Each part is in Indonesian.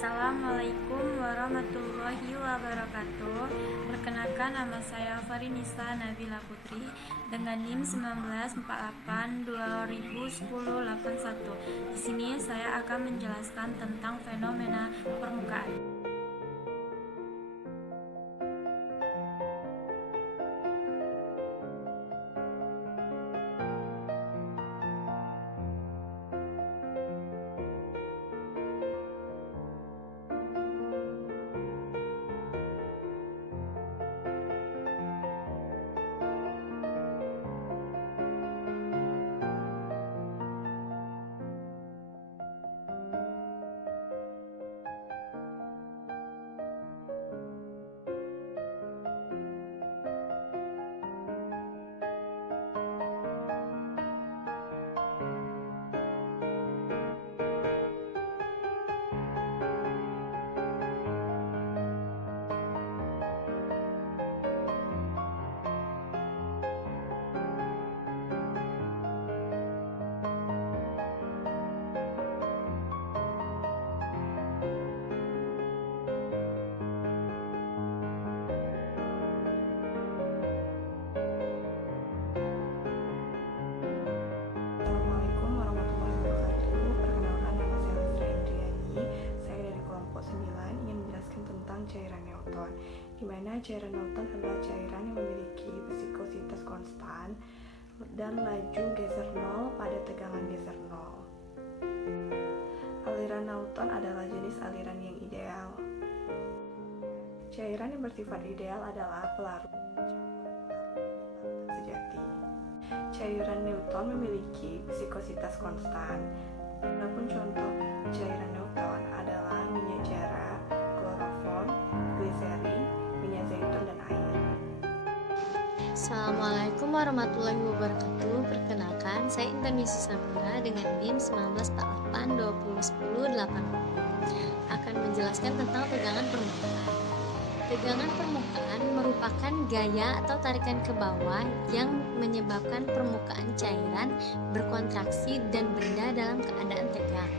Assalamualaikum warahmatullahi wabarakatuh. Perkenalkan, nama saya Farinisa Nabila Putri dengan NIM 1948-2010-81. Di sini saya akan menjelaskan tentang fenomena permukaan. Assalamualaikum warahmatullahi wabarakatuh. Perkenalkan, nama saya Lazra Indriani. Saya dari kelompok 9 ingin menjelaskan tentang cairan Newton, di mana cairan Newton adalah cairan yang memiliki viskositas konstan dan laju geser nol pada tegangan geser nol. Aliran Newton adalah jenis aliran yang ideal. Cairan yang bersifat ideal adalah pelarut sejati. Cairan Newton memiliki viskositas konstan. Adapun contoh cairan Newton adalah minyak jara, kloroform, gliserin, minyak zaitun, dan air. Assalamualaikum warahmatullahi wabarakatuh. Perkenalkan, saya Intan Misi Samira dengan NIM 1948-2010-80 akan menjelaskan tentang tegangan permukaan. Tegangan permukaan merupakan gaya atau tarikan ke bawah yang menyebabkan permukaan cairan berkontraksi dan benda dalam keadaan tegang.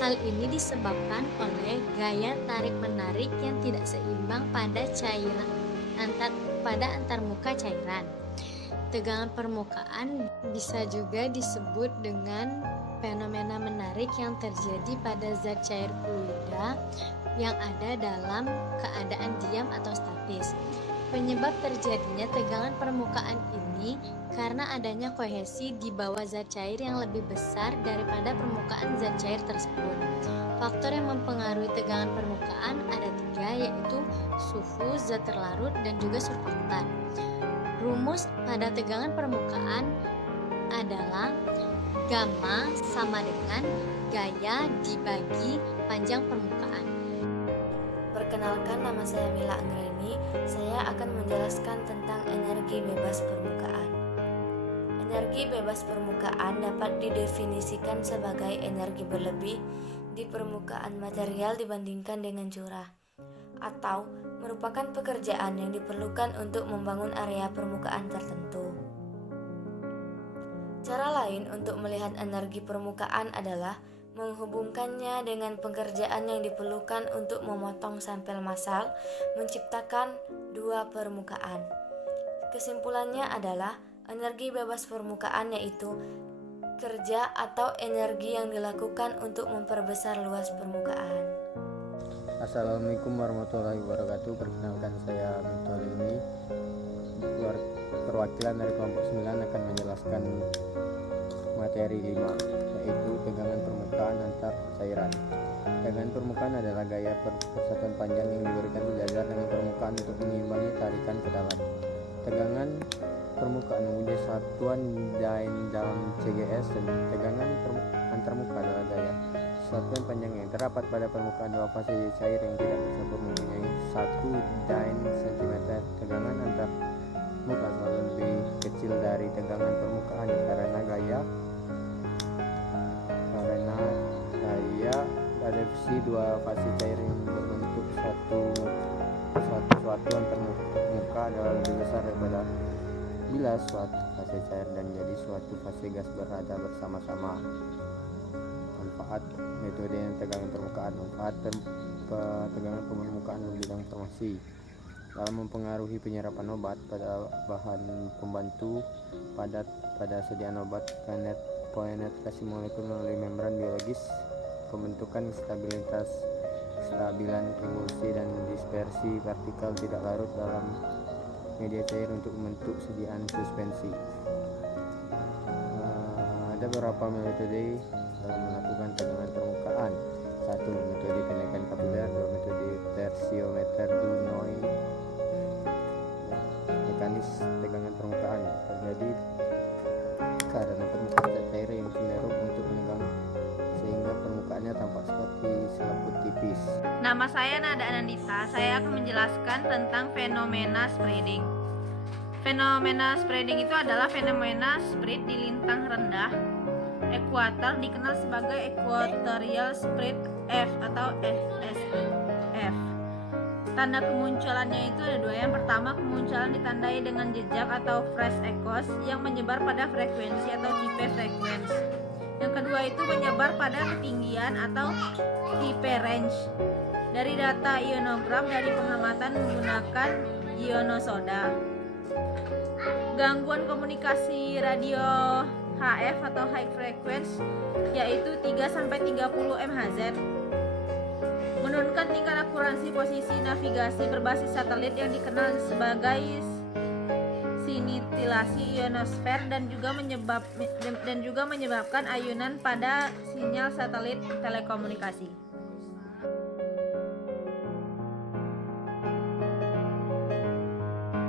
Hal ini disebabkan oleh gaya tarik-menarik yang tidak seimbang pada cairan antar muka cairan. Tegangan permukaan bisa juga disebut dengan fenomena menarik yang terjadi pada zat cair fluida yang ada dalam keadaan diam atau statis. Penyebab terjadinya tegangan permukaan ini karena adanya kohesi di bawah zat cair yang lebih besar daripada permukaan zat cair tersebut. Faktor yang mempengaruhi tegangan permukaan ada 3, yaitu suhu, zat terlarut, dan juga surfaktan. Rumus pada tegangan permukaan adalah gamma sama dengan gaya dibagi panjang permukaan. Perkenalkan, nama saya Mila Anggraini. Saya akan menjelaskan tentang energi bebas permukaan. Energi bebas permukaan dapat didefinisikan sebagai energi berlebih di permukaan material dibandingkan dengan curah, atau merupakan pekerjaan yang diperlukan untuk membangun area permukaan tertentu. Cara lain untuk melihat energi permukaan adalah menghubungkannya dengan pekerjaan yang diperlukan untuk memotong sampel massal, menciptakan dua permukaan. Kesimpulannya adalah energi bebas permukaan yaitu kerja atau energi yang dilakukan untuk memperbesar luas permukaan. Assalamualaikum warahmatullahi wabarakatuh. Perkenalkan, saya Mitol ini perwakilan dari kelompok 9 akan menjelaskan materi 5, yaitu tegangan permukaan antar cairan. Tegangan permukaan adalah gaya persatuan panjang yang diberikan sejajar dengan permukaan untuk mengimbangi tarikan ke dalam. Tegangan permukaan mempunyai satuan Dyne dalam CGS, dan tegangan antarmuka adalah gaya satuan panjang yang terdapat pada permukaan dua fase cair yang tidak bercampur mempunyai 1 Dyne cm. Tegangan antar muka selalu lebih kecil dari tegangan permukaan karena gaya adaptasi dua fase cair yang berbentuk satu satuan termuka adalah lebih besar daripada bila suatu fase cair dan jadi suatu fase gas berada bersama-sama. Manfaat metode tegangan permukaan. Manfaat tegangan permukaan bidang farmasi dalam mempengaruhi penyerapan obat pada bahan pembantu padat pada sediaan obat, penetrasi molekul melalui membran biologis, pembentukan stabilan emulsi dan dispersi partikel tidak larut dalam media cair untuk membentuk sediaan suspensi. Ada beberapa metode dalam melakukan tegangan permukaan. 1. Metode kenaikan kapiler. 2. Metode tensiometer Dunoy. Mekanis tegangan permukaan terjadi karena permukaan zat cair yang cenderung untuk menegang sehingga permukaannya tampak seperti selaput tipis. Nama saya Nada Anandita. Saya akan menjelaskan tentang fenomena spreading. Fenomena spreading itu adalah fenomena spread di lintang rendah ekuator, dikenal sebagai equatorial spread F atau ESF. Tanda kemunculannya itu ada dua. Yang pertama, kemunculan ditandai dengan jejak atau fresh echoes yang menyebar pada frekuensi atau tipe frekuensi. Yang kedua itu menyebar pada ketinggian atau tipe range. Dari data ionogram dari pengamatan menggunakan ionosoda. Gangguan komunikasi radio HF atau high frequency yaitu 3-30 MHz. Menurunkan tingkat akurasi posisi navigasi berbasis satelit yang dikenal sebagai sinitilasi ionosfer dan juga menyebabkan ayunan pada sinyal satelit telekomunikasi.